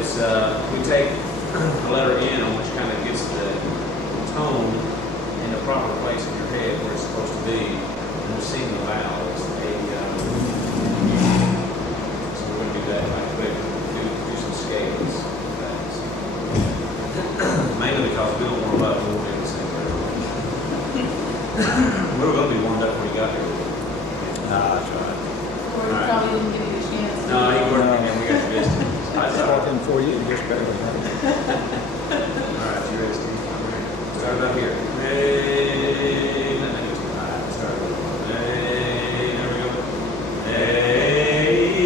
is we take the letter N, on which kind of gets the tone in the proper place in your head where it's supposed to be, and we're singing the vowels. So we're going to do that right quick. Do some scales. Mainly because we don't warm up, we'll be the same way. We were going to be warmed up when we got here. That's right. Or you probably didn't give you a chance. No, he worked and we got the best. I was talking for you, just barely. All right, you ready, Steve? Start it up here. Hey, all right, start it up. Hey, there we go. Hey,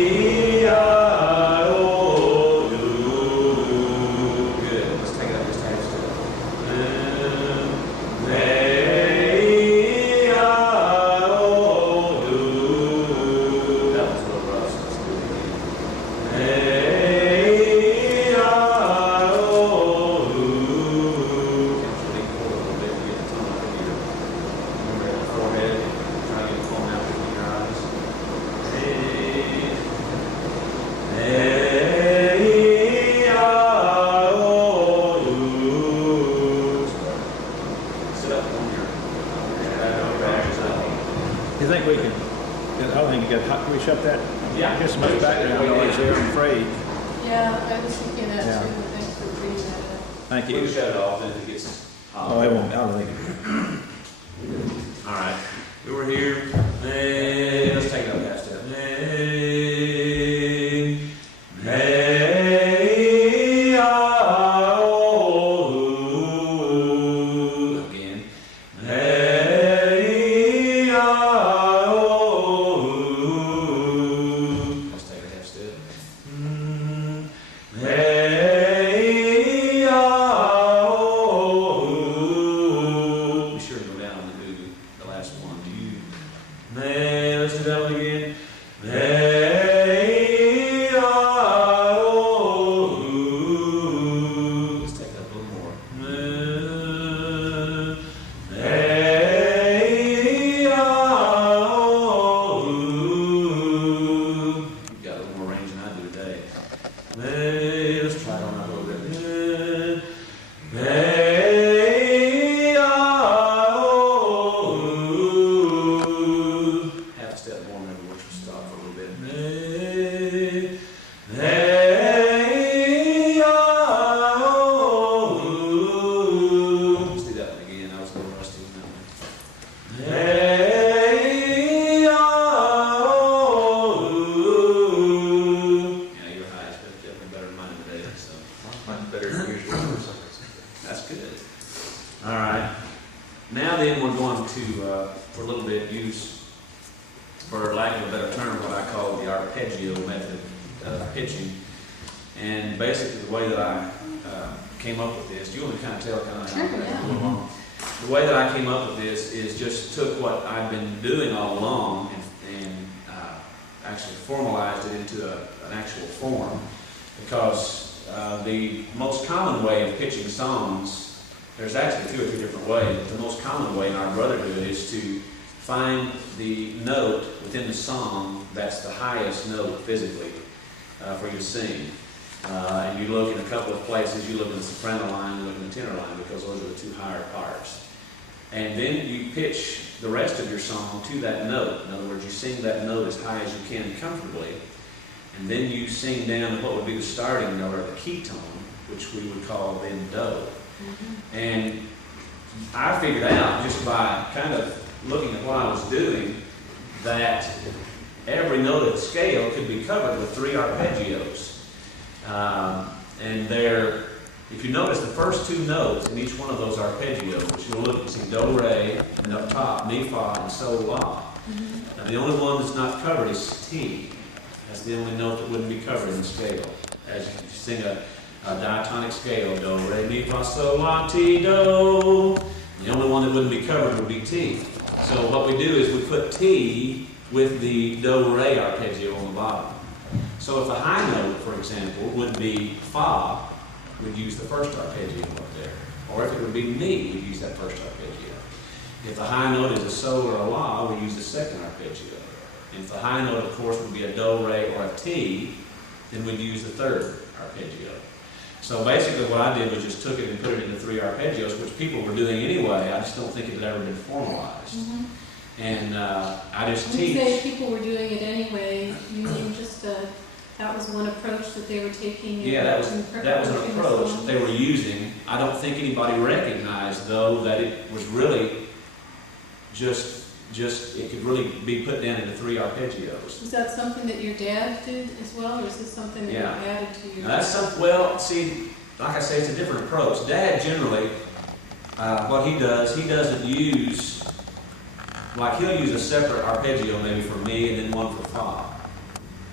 good. Let's take it up this time. That was a little rough, so let's do it again. You think we can, I don't think you got, can we shut that? Yeah. Get so much background noise here, I'm afraid. Yeah, I was thinking that Yeah. too, but thanks for reading that. Thank We can you. shut it off, then it gets hot. Oh, it won't, I don't think. All right, we were here. Hey, let's take it up that step. Hey, hey, again. Hey, let's take a half step. Hey, be sure to go down and do the last one. Hey, let's do that one again. Hey, let's take that a little more. Hey, you've got a little more range than I do today. Hey, let's try it on that a little bit. Hey, half a step more, maybe we'll just stop for a little bit. Hey, hey, let's do that one again. I was a little rusty on that one. Hey, yeah, your high is definitely better than mine today, so Mine's better than usual. that's good. All right. Now then, we're going to, for a little bit, use, for lack of a better term, what I call the arpeggio method of pitching. And basically, the way that I came up with this, do you want to kind of tell kind of how Sure, that yeah. go along? The way that I came up with this is just took what I've been doing all along and actually formalized it into an actual form. Because the most common way of pitching songs, there's actually 2 or 3 different ways, but the most common way, and our brother did it, is to find the note within the song that's the highest note physically for you to sing. And you look in a couple of places, you look in the soprano line, you look in the tenor line, because those are the 2 higher parts. And then you pitch the rest of your song to that note. In other words, you sing that note as high as you can comfortably, and then you sing down to what would be the starting note, or the key tone, which we would call then do. And I figured out, just by kind of looking at what I was doing, that every note of the scale could be covered with 3 arpeggios. And if you notice the first 2 notes in each one of those arpeggios, you'll look and see do, re, and up top, mi, fa, and sol, la. Now the only one that's not covered is T. That's the only note that wouldn't be covered in the scale. As you sing a diatonic scale, do, re, mi, fa, sol, la, ti, do. The only one that wouldn't be covered would be T. So what we do is we put T with the do, re arpeggio on the bottom. So if the high note, for example, would be fa, we'd use the first arpeggio up there. Or if it would be mi, we'd use that first arpeggio. If the high note is a sol or a la, we use the second arpeggio. And if the high note, of course, would be a do, re, or a ti, then we'd use the third arpeggio. So basically what I did was just took it and put it into 3 arpeggios, which people were doing anyway. I just don't think it had ever been formalized. Mhm. And I just When you say teach. people were doing it anyway, you mean just that was one approach that they were taking? Yeah, that was an approach that they were using. I don't think anybody recognized, though, that it was really just it could really be put down into 3 arpeggios. Was that something that your dad did as well, or is this something that you Yeah. added to your? Now, that's something, well, see, like I say, it's a different approach. Dad generally, what he doesn't use, like he'll use a separate arpeggio maybe for me and then one for Fa.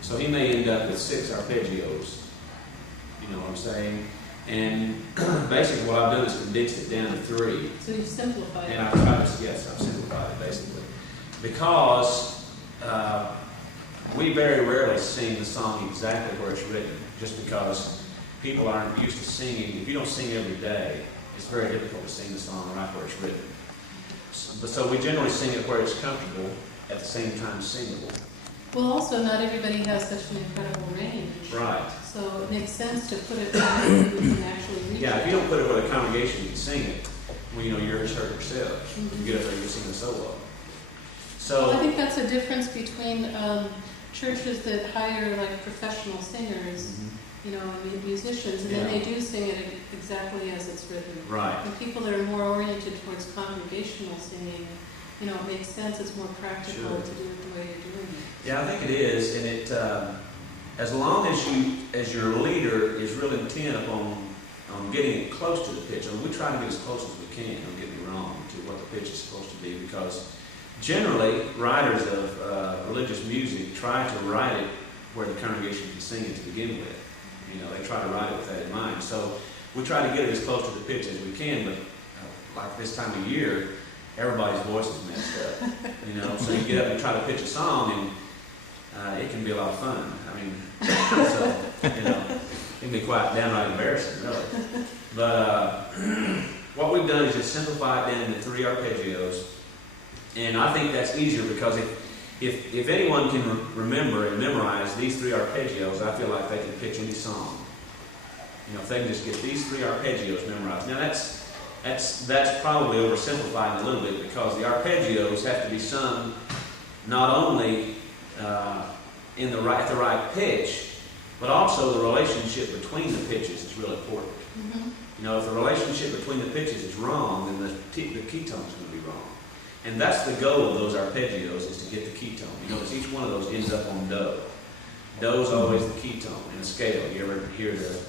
So he may end up with 6 arpeggios, you know what I'm saying? And basically what I've done is condensed it down to 3. So you've simplified it. And I've tried to, yes, I've simplified it basically. Because we very rarely sing the song exactly where it's written, just because people aren't used to singing. If you don't sing every day, it's very difficult to sing the song right where it's written. So we generally sing it where it's comfortable, at the same time singable. Well, also, not everybody has such an incredible range. Right. So it makes sense to put it where you can actually reach Yeah, it. if you don't put it where the congregation can sing it, well, you know, you're just hurt yourself. You get up there and you sing a solo. Well, I So, think that's a difference between churches that hire like professional singers, you know, and musicians, and then Yeah. they do sing it exactly as it's written. right. And people that are more oriented towards congregational singing, you know, it makes sense, it's more practical Sure. to do it the way you're doing it. Yeah, I think it is, and it, as long as your leader is really intent upon getting it close to the pitch, and we try to get as close as we can, don't get me wrong, to what the pitch is supposed to be, because generally, writers of religious music try to write it where the congregation can sing it to begin with. You know, they try to write it with that in mind. So we try to get it as close to the pitch as we can, but like this time of year, everybody's voice is messed up. You know, so you get up and try to pitch a song, and it can be a lot of fun. I mean, so, you know, it can be quite downright embarrassing, really. But what we've done is just simplify it down into 3 arpeggios. And I think that's easier because if anyone can remember and memorize these 3 arpeggios, I feel like they can pitch any song. You know, if they can just get these 3 arpeggios memorized. Now that's probably oversimplifying a little bit, because the arpeggios have to be sung not only at the right pitch, but also the relationship between the pitches is really important. Mm-hmm. You know, if the relationship between the pitches is wrong, then the ketone's going to be wrong. And that's the goal of those arpeggios, is to get the ketone. You notice each one of those ends up on do. Do is always the ketone in a scale. You ever hear the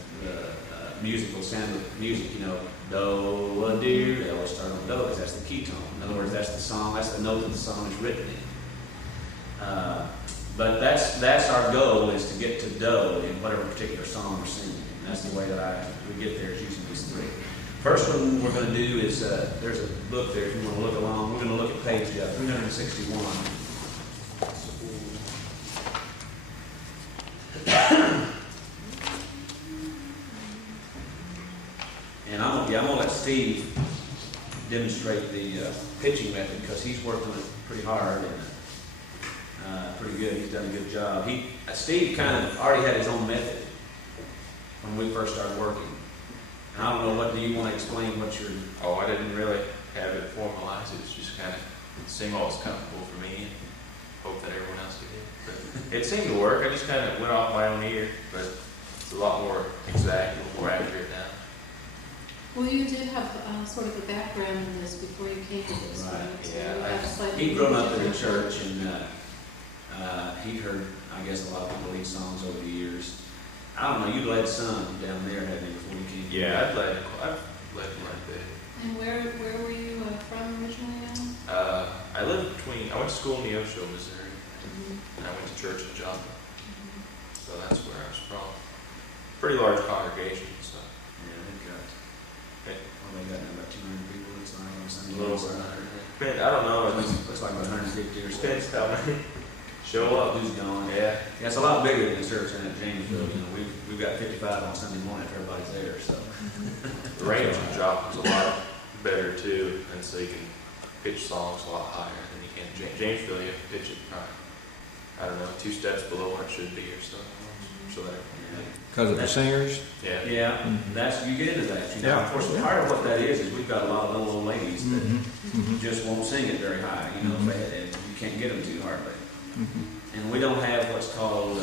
musical sound of music, you know, do, a do, they always start on do, because that's the ketone. In other words, that's the song, that's the note that the song is written in. But that's our goal, is to get to do in whatever particular song we're singing. And that's the way that we get there, is using these 3. First one we're going to do is, there's a book there if you want to look along. We're going to look at page 361. And I'm going to let Steve demonstrate the pitching method, because he's worked on it pretty hard and pretty good. He's done a good job. Steve kind of already had his own method when we first started working. And I don't know, what do you want to explain what your... Oh, I didn't really have it formalized. It was just kind of sing what was comfortable for me and hope that everyone else did. But it seemed to work. I just kind of went off my own ear, but it's a lot more exact, a little more accurate now. Well, you did have sort of a background in this before you came to this, Right, right? So yeah, you have slightly He'd grown up in a different church, and he'd heard, I guess, a lot of people lead songs over the years. I don't know, you led some down there, hadn't you, before you came? Yeah, I've led quite a bit. And where were you from originally, Alan? I went to school in Neosho, Missouri, and I went to church in Joplin. So that's where I was from. Pretty large congregation, so. Yeah, they've got, Okay. well, they got about 200 people, it's like on Sunday. A little morning. over 100. I don't know. Looks like about 150 or so. Depends how many show up. Who's gone? Yeah. Yeah, it's a lot bigger than the church in Janesville. You know, we've got 55 on Sunday morning if everybody's there. So The range in Joplin's a lot better too, and so you can pitch songs a lot higher than you can in Janesville. You have to pitch it probably, I don't know, 2 steps below what it should be or so that everyone Because of the singers? Yeah. Yeah, Mhm. that's, you get into that, you know. Yeah. Of course, part of what that is we've got a lot of little old ladies that Mhm. just won't sing it very high, you know, Mhm. and you can't get them too hardly. Mhm. And we don't have what's called,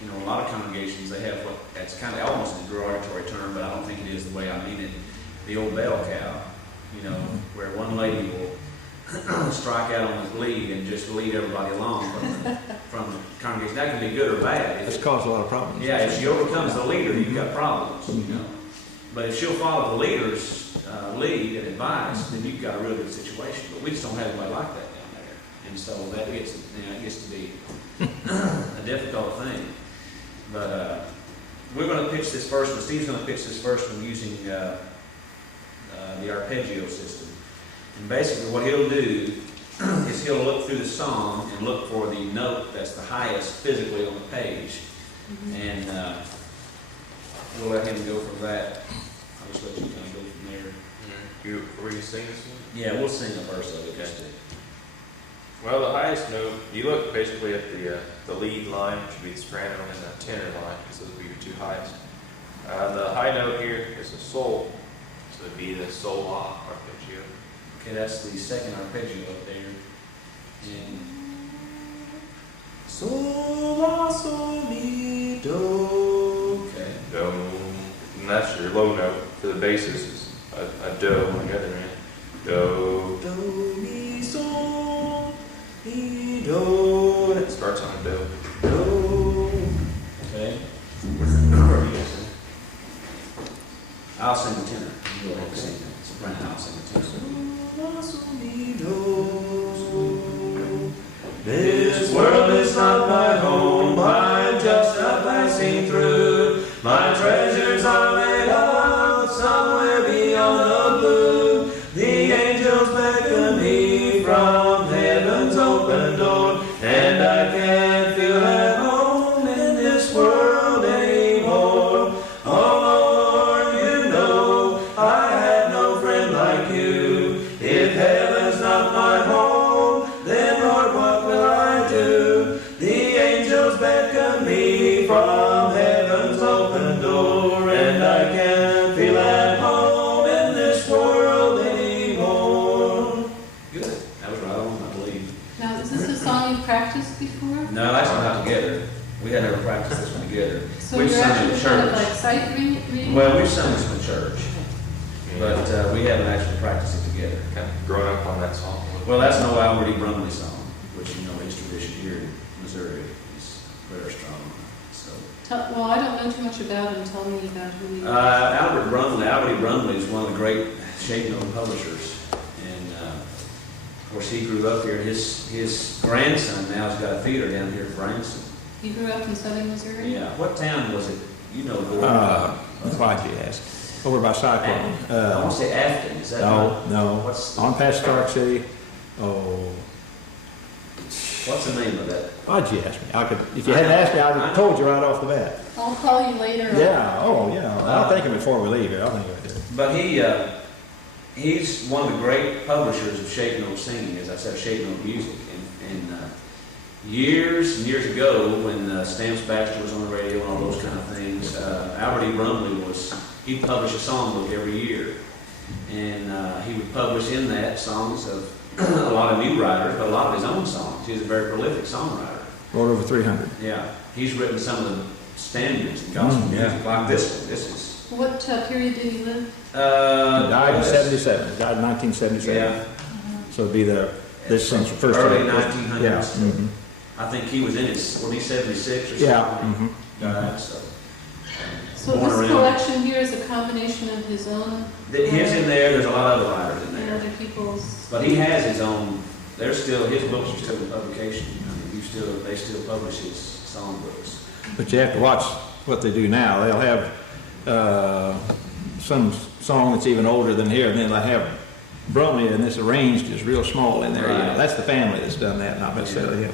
you know, a lot of congregations, they have what, that's kind of almost a derogatory term, but I don't think it is the way I mean it, the old bell cow, you know, where one lady will strike out on the lead and just lead everybody along from the congregation. That can be good or bad. It's caused a lot of problems. Yeah, if she overcomes the leader, you've got problems, you know. But if she'll follow the leader's lead and advice, then you've got a real good situation. But we just don't have anybody like that down there. And so that gets, you know, it gets to be a difficult thing. But we're going to pitch this first one. Steve's going to pitch this first one using the arpeggio system. And basically what he'll do is he'll look through the song and look for the note that's the highest physically on the page. And we'll let him go from that. I'll just let you kind of go from there. Were you sing this one? Yeah, we'll sing the verse of it. Just to, Well, the highest note, you look basically at the lead line, which would be the soprano, and the tenor line, because those would be your two highest. The high note here is a sol, so it'd be the sol la arpeggio. okay, that's the second arpeggio up there. And Sol la sol mi do. okay. Do, and that's your low note. For the basses is a do on the other end. Do, do, mi, sol, mi, do. And it starts on a do. Do. Okay. I'll sing the tenor. You go ahead and sing the soprano. I'll sing the tenor. This world is not my home, I'm just a passing through. My treasures are laid up somewhere beyond the blue. The angels beckon me from heaven's open door, and I can't feel at home in this world anymore. Oh Lord, you know I had no friend like you. If heaven's not my home, then Lord, what will I do? The angels beckon me from heaven's open door, and I can't feel at home in this world anymore. Good. That was right on, I believe. Now, is this a song you practiced before? No, that's not together. We had never practiced this one together. So We've you're sung actually in kind of church. like sight reading? Well, we've sung this in church, but we haven't actually practiced it together. Kind of growing up on that song. Well, that's no Albury Brumley song, which, you know, his tradition here in Missouri is very strong. So, Well, I don't know too much about him. Tell me about who he is. Albury Brumley is one of the great shade note publishers, and of course he grew up here. His grandson now has got a theater down here in Branson. He grew up in southern Missouri? Yeah, what town was it? You know, Why'd you ask? Over by Cyclone. I want to say Afton. Is that right? No. What's On past Stark City. Oh, what's the name of that? why'd you ask me? I could, if you hadn't asked me, I'd have told you right off the bat. I'll call you later. Yeah, I'll think of it before we leave here. I'll think of it. But he's one of the great publishers of shade note singing, as I said, shade note music. And years and years ago, when Stamps Baxter was on the radio and all those kind of things, Albert E. Brumley he'd publish a songbook every year. And he would publish in that songs of a lot of new writers, but a lot of his own songs. He's a very prolific songwriter. Wrote over 300. Yeah, he's written some of the standards in gospel music, like this one. This is. What period did he live? He died in 77. He died in 1977. Yeah, So it'd be this since first early time. 1900s. Yeah. I think he was in his, was he 76 or something? Yeah. Died, so. So Born this around- collection here is a combination of his own His in there, there's a lot of other writers in and there. other people's. But he has his own, his books are still in publication. I mean, they still publish his songbooks. But you have to watch what they do now. They'll have some song that's even older than here, and then they'll have Brumley, and this arranged is real small in there. You know, Right. that's the family that's done that, not necessarily him.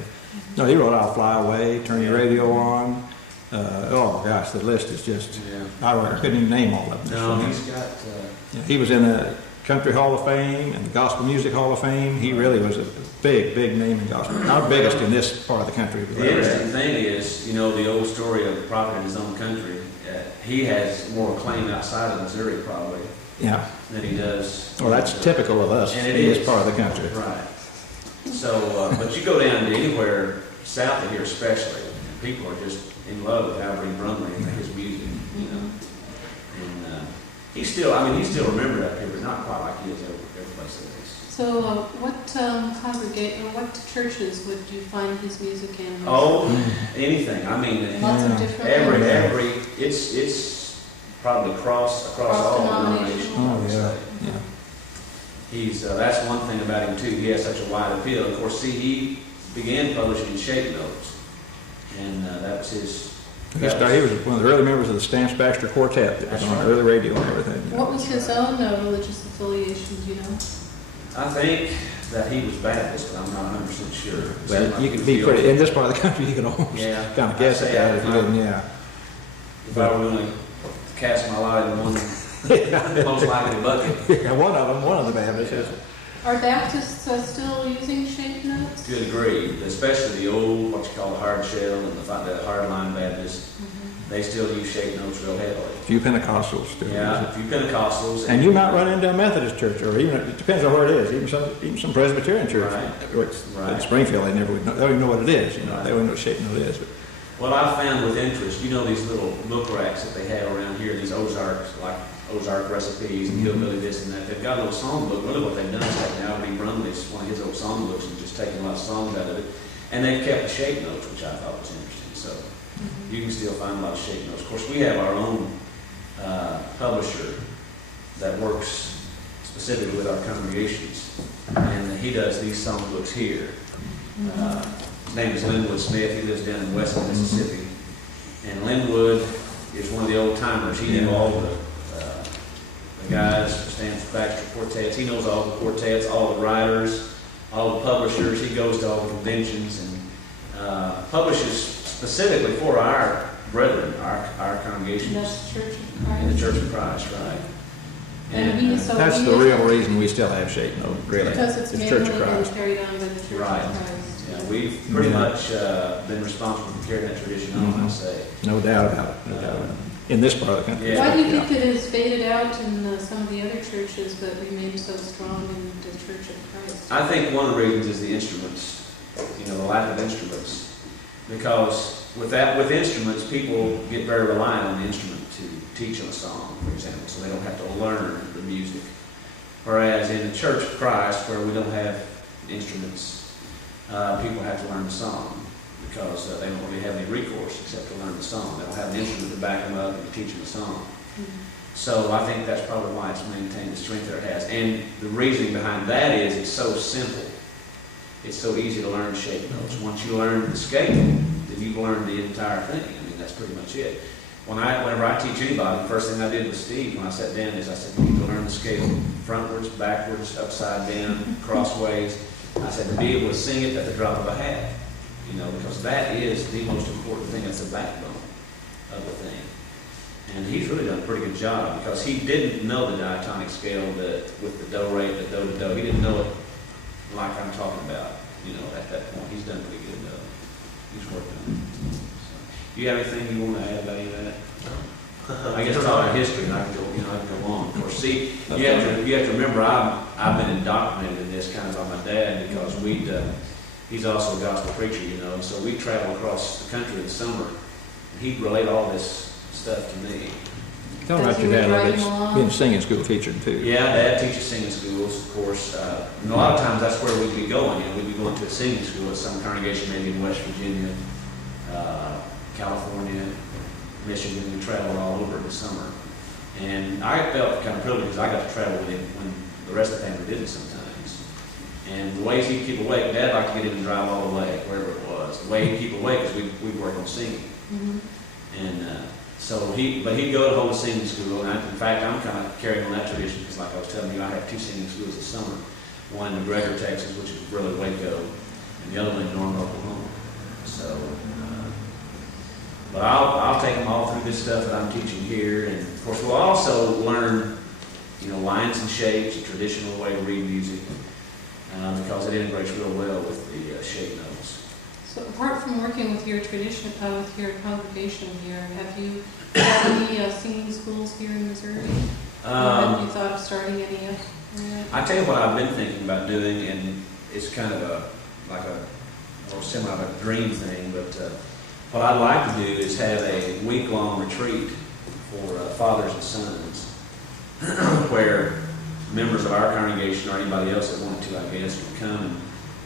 No, he wrote "I'll Fly Away," "Turn Your Radio On." Oh gosh, the list is just. Yeah. I couldn't even name all of them. No, he's got, Yeah, he was in Country Hall of Fame and the Gospel Music Hall of Fame. He really was a big, big name in gospel. Our biggest in this part of the country. The interesting thing is, you know, the old story of the prophet in his own country. He has more acclaim outside of Missouri, probably, Yeah. than he does. Well, that's typical of us And in it this is. part of the country. Right. So, but you go down to anywhere south of here, especially, and people are just in love with Albert Brumley and his music, you know. And he's still remembered up here, but not quite like he is every place else. So what what churches would you find his music in? Oh, anything. I mean, Lots of different ones. it's probably across all denominations. I would say. Yeah. He's that's one thing about him too. He has such a wide appeal. Of course, see, he began publishing shape notes, and that was his. He was one of the early members of the Stamps Baxter Quartet that was on early radio and everything. You know. What was his own religious affiliation, do you know? I think that he was Baptist, but I'm not 100% sure. Well, you could be pretty, in this part of the country, you could almost kind of guess at that if you didn't, If I were going to cast my lot in one most likely bucket. Yeah, one of the Baptists is. Are Baptists still using shape notes? To a degree, especially the old, what you call the hard shell and the hard line Baptists, they still use shape notes real heavily. A few Pentecostals still use Yeah, it. a few Pentecostals. And you might run into a Methodist church, or even, it depends on where it is, even some Presbyterian church. Right. Which, Right. in Springfield, they don't even know what it is, you know, Right. they don't know what shape note is. But Well, I found with interest, you know these little book racks that they have around here, these Ozarks, like Ozark recipes and hillbilly this and that. They've got a little songbook. Really what they've done is taken Albert Brumley's, one of his old songbooks, and just taken a lot of songs out of it. And they've kept the shape notes, which I thought was interesting. So you can still find a lot of shape notes. Of course, we have our own publisher that works specifically with our congregations. And he does these songbooks here. His name is Linwood Smith. He lives down in Weston, Mississippi. And Linwood is one of the old timers. He knew all the guys who stand for Baxter Quartets. He knows all the quartets, all the writers, all the publishers. He goes to all the conventions and publishes specifically for our brethren, our congregations. That's Church of Christ. In the Church of Christ, right. that's the real reason we still have shape note, really. Because it's mainly Church of been Christ. carried on by the Church Right. of Christ. Yeah, we've pretty much been responsible for carrying that tradition on, I'd say. No doubt about it, no doubt about it. In this part of the country. Yeah. Why do you think it has faded out in some of the other churches but remained so strong in the Church of Christ? I think one of the reasons is the instruments, the lack of instruments. Because with instruments, people get very reliant on the instrument to teach them a song, for example, so they don't have to learn the music. Whereas in the Church of Christ, where we don't have instruments, people have to learn the song because they don't really have any recourse except to learn the song. They don't have an instrument to back them up and to teach them the song. So I think that's probably why it's maintained the strength that it has. And the reasoning behind that is it's so simple. It's so easy to learn shape notes. Once you learn the scale, then you've learned the entire thing. I mean, that's pretty much it. Whenever I teach anybody, the first thing I did with Steve when I sat down is I said, you need to learn the scale frontwards, backwards, upside down, crossways. I said, to be able to sing it at the drop of a hat, because that is the most important thing. It's the backbone of the thing. And he's really done a pretty good job because he didn't know the diatonic scale with the do rate, the do to do. He didn't know it like I'm talking about, at that point. He's done pretty good though. He's working on it. So, do you have anything you want to add about any of that? I guess talking history, and I can go on. Of course, see, you have to remember, I've been indoctrinated in this kind of by my dad because he's also a gospel preacher, so we travel across the country in the summer, and he'd relate all this stuff to me. Tell me about your dad a little bit. Being a singing school teacher too. Yeah, Dad teaches singing schools, of course, and a lot of times that's where we'd be going. We'd be going to a singing school at some congregation, maybe in West Virginia, California, Michigan. We traveled all over in the summer, and I felt kind of privileged because I got to travel with him when the rest of the family didn't sometimes. And the ways he'd keep awake, Dad liked to get him and drive all the way, wherever it was. The way he'd keep awake is we'd work on singing, and so he'd go to hold a singing school. And in fact, I'm kind of carrying on that tradition because, like I was telling you, I have 2 singing schools this summer. One in McGregor, Texas, which is really Waco, and the other one in Norman, Oklahoma. So, but I'll take them all through this stuff that I'm teaching here, and of course we'll also learn lines and shapes, a traditional way to read music, because it integrates real well with the shape notes. So apart from working with your tradition, with your congregation here, have you had any singing schools here in Missouri? Or have you thought of starting any up? I tell you what I've been thinking about doing, and it's kind of a semi of a dream thing, but what I'd like to do is have a week-long retreat for fathers and sons, where members of our congregation or anybody else that wanted to, I guess, would come and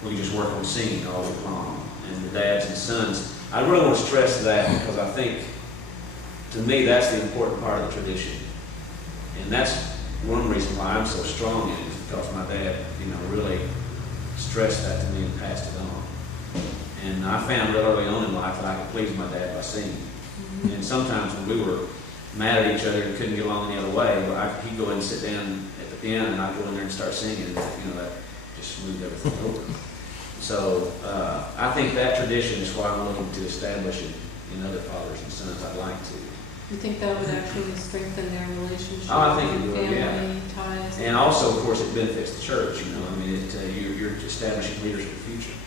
we could just work on singing all week long. And the dads and sons, I really want to stress that because I think, to me, that's the important part of the tradition. And that's one reason why I'm so strong in it, is because my dad, really stressed that to me and passed it on. And I found real early on in life that I could please my dad by singing. And sometimes when we were mad at each other and couldn't get along any other way, he'd go in and sit down at the piano and I'd go in there and start singing, and that just smoothed everything over. So I think that tradition is what I'm looking to establish in other fathers and sons. I'd like to. You think that would actually strengthen their relationship? Oh, I think it would, family yeah. ties? And also, of course, it benefits the church. You're establishing leaders for the future.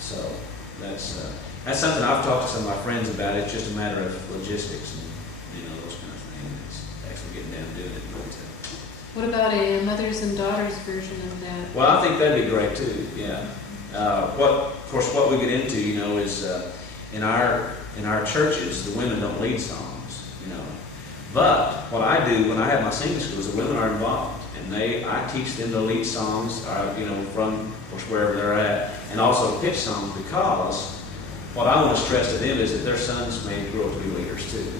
So that's something I've talked to some of my friends about. It's just a matter of logistics and those kind of things. It's actually getting down to doing it. What about a mothers and daughters version of that? Well, I think that'd be great too. Yeah. What we get into, is in our churches, the women don't lead songs. But what I do when I have my singing schools, the women are involved, and I teach them to lead songs, from of course wherever they're at, and also pitch songs, because what I want to stress to them is that their sons may grow up to be leaders too.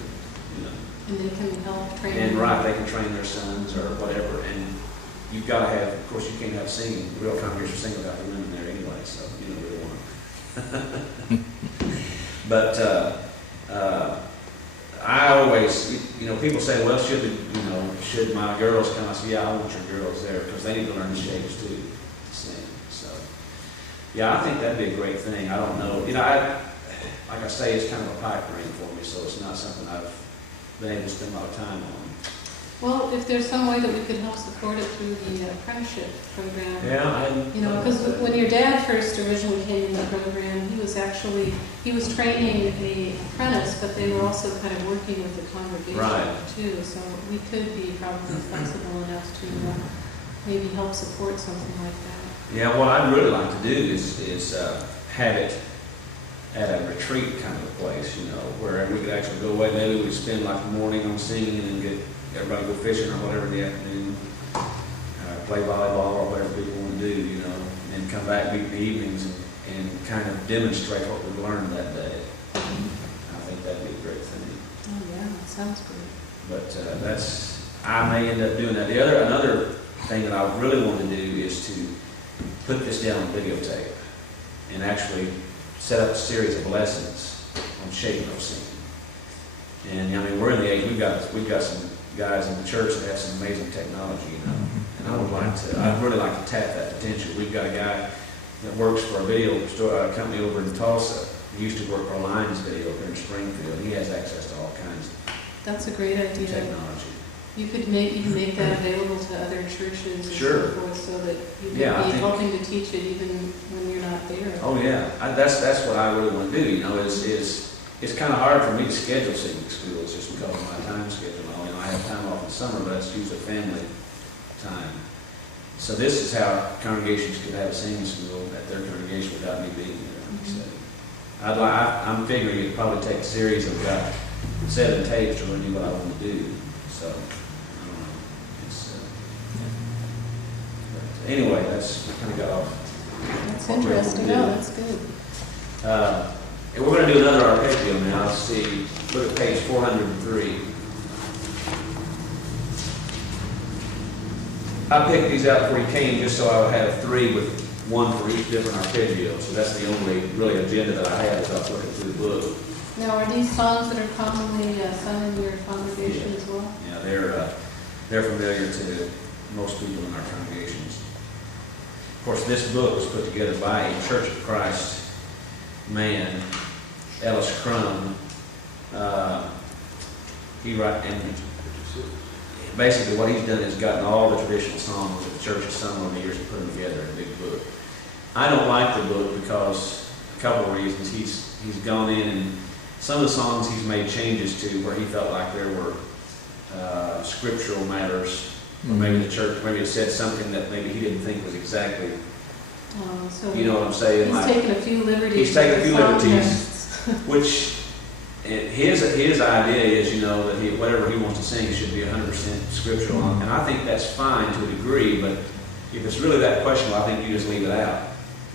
And they can help train. And right, they can train their sons or whatever, and you've got to have, of course, you can't have singing. The real congregation sing about the women there anyway, so you don't really want to. But I always, people say, well, should my girls come? I say, yeah, I want your girls there because they need to learn the shapes too to sing. So, yeah, I think that'd be a great thing. I don't know, like I say, it's kind of a pipe dream for me, so it's not something I've been able to spend a lot of time on. Well, if there's some way that we could help support it through the apprenticeship program. Yeah, because when your dad first originally came in the program, he was training an apprentice, but they were also kind of working with the congregation too. So we could be probably flexible enough to maybe help support something like that. Yeah, what I'd really like to do is have it at a retreat kind of a place, where we could actually go away. Maybe we'd spend like the morning on singing and then get everybody go fishing or whatever in the afternoon, play volleyball or whatever people want to do, and then come back in the evenings and kind of demonstrate what we've learned that day. I think that'd be a great thing. Oh yeah, that sounds great. But I may end up doing that. Another thing that I really want to do is to put this down on videotape and actually set up a series of lessons on shape note singing. And we're in the age, we've got some guys in the church that have some amazing technology, and I'd really like to tap that potential. We've got a guy that works for a video store, company over in Tulsa. He used to work for Alliance Video here in Springfield. He has access to all kinds of That's a great idea. technology. You can make that available to other churches and Sure. so forth, so that you can Yeah, I be think- helping to teach it even when you're not there. Oh yeah, that's what I really want to do. It's kind of hard for me to schedule singing schools just because of my time schedule. I have time off in summer, but it's usually family time. So this is how congregations could have a singing school at their congregation without me being there. So I'm figuring it'd probably take a series of about 7 tapes to really do what I want to do. So but anyway, that's kind of got off. That's interesting. No, that's good. And we're going to do another arpeggio now. Let's see. Look at page 403. I picked these out before he came just so I would have 3 with 1 for each different arpeggio. So that's the only really agenda that I have without looking through the book. Now, are these songs that are commonly sung in your congregation as well? Yeah, they're familiar to most people in our congregations. Of course, this book was put together by a Church of Christ man, Ellis Crum. basically what he's done is gotten all the traditional songs that the church has sung over the years and put them together in a big book. I don't like the book because a couple of reasons. He's gone in and some of the songs he's made changes to where he felt like there were scriptural matters, or maybe the church, maybe it said something that maybe he didn't think was exactly, So you know what I'm saying? he's Like, taken a few liberties. he's taken a with few the song liberties. texts. which his idea is, you know, that whatever he wants to sing should be 100% scriptural, and I think that's fine to a degree. But if it's really that questionable, I think you just leave it out.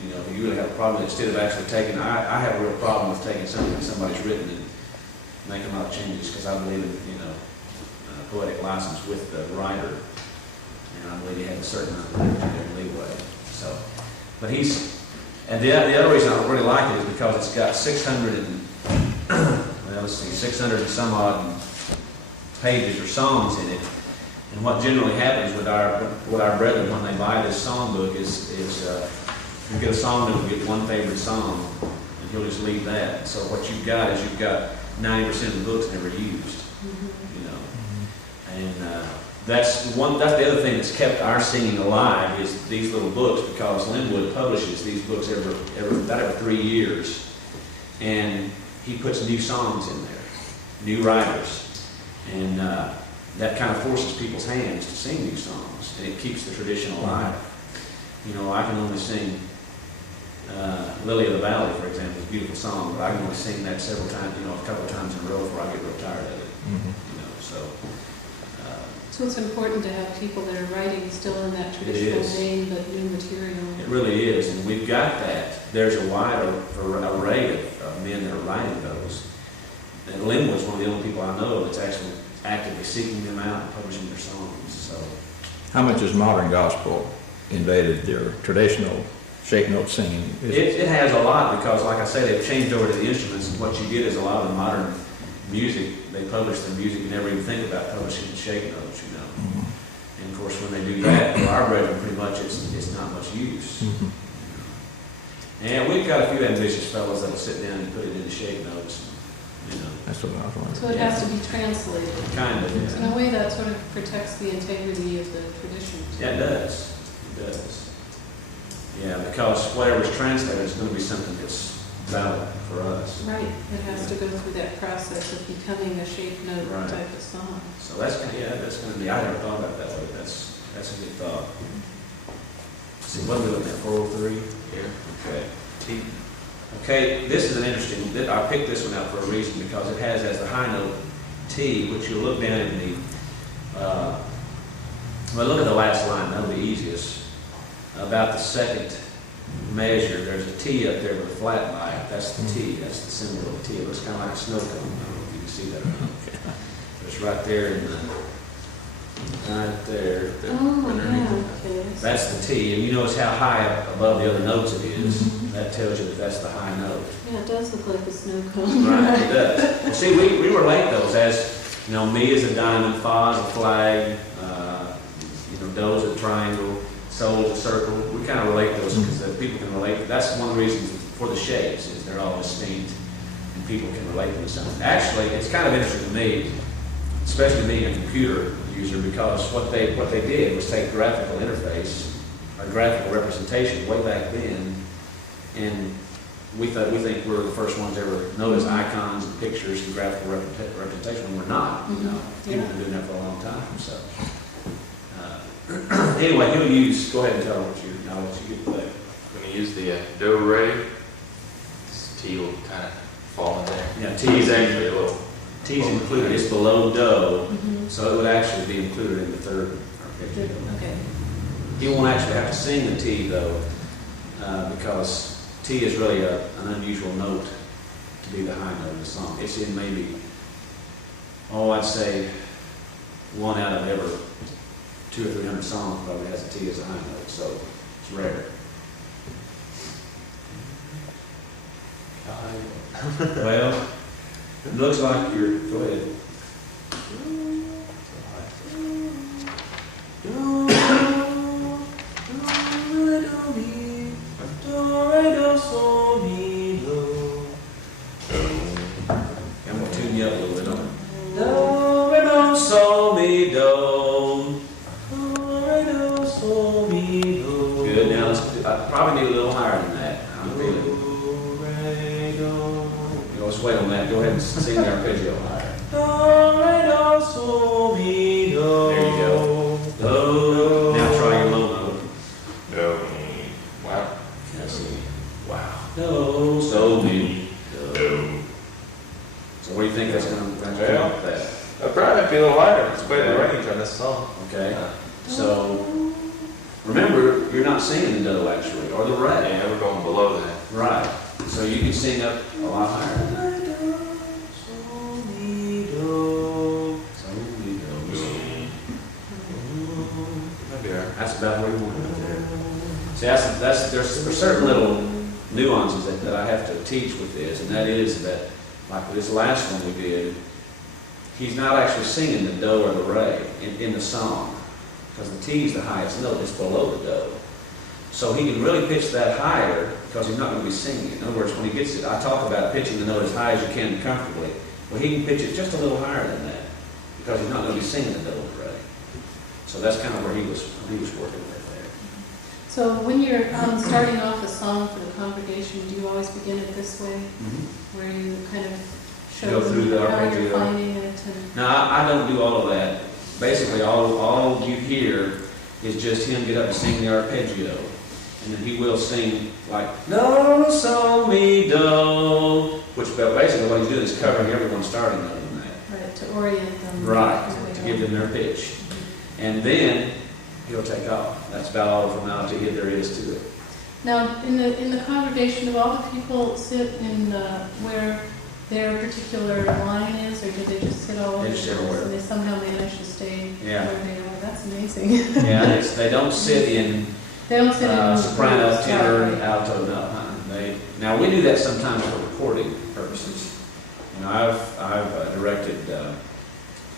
You know, if you really have a problem, instead of actually taking, I have a real problem with taking something that somebody's written and making a lot of changes, because I believe in, you know, poetic license with the writer, and I believe he had a certain amount of leeway. So, but and the other reason I really like it is because it's got 600 and some odd pages or songs in it. And what generally happens with our brethren when they buy this song book is you get a song that will get one favorite song, and he'll just leave that. So what you've got is 90% of the books never used. You know, and that's the other thing that's kept our singing alive is these little books, because Linwood publishes these books about every 3 years, and he puts new songs in there, new writers, and that kind of forces people's hands to sing new songs, and it keeps the tradition alive. You know, I can only sing Lily of the Valley, for example, is a beautiful song, but I can only sing that several times, you know, a couple of times in a row before I get real tired of it. You know, so it's important to have people that are writing still in that traditional vein, but new material. it really is, and we've got that. There's a wide array of men that are writing those. And Linwood's one of the only people I know that's actually actively seeking them out and publishing their songs. So, How much has modern gospel invaded their traditional shape note singing? it has a lot, because, like I say, they've changed over to the instruments, and what you get is a lot of the modern music. They publish their music and never even think about publishing the shape notes, you know. And of course, when they do that, for our brethren, pretty much it's not much use. And we've got a few ambitious fellows that'll sit down and put it into shape notes, you know. That's what I was wondering. So it has to be translated. Kind of, So yeah. in a way, that sort of protects the integrity of the tradition. Yeah, it does. It does. Yeah, because whatever's translated is going to be something that's valid for us. Right, it has to go through that process of becoming a shape note Right. type of song. So that's going to be, I never thought about it that way. That's a good thought. See, what are we looking at, 403? Here. Okay. T. Okay, this is an interesting, I picked this one out for a reason, because it has as the high note T, which you'll look down in the, well, look at the last line, that'll be easiest. About the second measure, there's a T up there with a flat by it. That's the T, that's the symbol of the T. It looks kind of like a snow cone. I don't know if you can see that or not. It's right there in the, right there. Oh, underneath it. yeah, okay. That's the T, and you notice how high up above the other notes it is. That tells you that that's the high note. Yeah, it does look like a snow cone. Right, it does. Well, see, we relate those as, you know, me as a diamond, fa as a flag, you know, do as a triangle, sol as a circle. We kind of relate those because people can relate. That's one of the reasons for the shapes, is they're all distinct and people can relate them to something. Actually, it's kind of interesting to me, especially being a computer user, because what they did was take graphical interface or graphical representation way back then, and we think we're the first ones ever notice icons and pictures and graphical representation when we're not. You know, people have been doing that for a long time. So anyway, he'll use. Go ahead and tell what you get to play. When you use the do re, this T will kind of fall in there. Yeah, T is actually a little. T's included. It's below do, so it would actually be included in the third arpeggio. Okay. He won't actually have to sing the T though, because T is really an unusual note to be the high note of the song. It's in maybe, I'd say 1 out of every 200 or 300 songs probably has a T as a high note, so it's rare. Well, it looks like you're, go ahead. I'm going to tune you up a little bit on it. Do, re, do, sol, mi, do. probably need a little higher than that. I'm feeling. Let's wait on that. Go ahead and sing the arpeggio higher. There you go. Do. Now try your low note. Do. Wow. Let's see. Wow. Do. So mi. Do. So what do you think that's going to come up with that? I'd probably be a little lighter. It's quite the range on this song. Okay. So remember, you're not singing the do actually, or the re. Yeah, we're going below that. Right. So you can sing up a lot higher. That's about where you want it there. See, there's certain little nuances that I have to teach with this, and that is that, like this last one we did, he's not actually singing the do or the re in the song, because the T is the highest note, it's below the do. So he can really pitch that higher because he's not going to be singing it. In other words, when he gets it, I talk about pitching the note as high as you can comfortably. Well, he can pitch it just a little higher than that because he's not going to be singing the do or the re. So that's kind of where he was working with there. So when you're starting off a song for the congregation, do you always begin it this way, where you kind of show Go through the them how arpeggio. you're finding it? And No, I don't do all of that. Basically, all you hear is just him get up and sing the arpeggio. And then he will sing like, do, so, mi, do, which basically what he's doing is covering everyone's starting note in that. right, to orient them. Right, to give them their pitch. And then he'll take off. That's about all the formality there is to it. Now, in the congregation, do all the people sit in where their particular line is, or do they just sit all over They the just place everywhere. and they somehow manage to stay Yeah. where they are? That's amazing. Yeah, they don't sit in They don't sit in soprano, tenor, Right. alto, no. Now we do that sometimes for recording purposes. You know, I've directed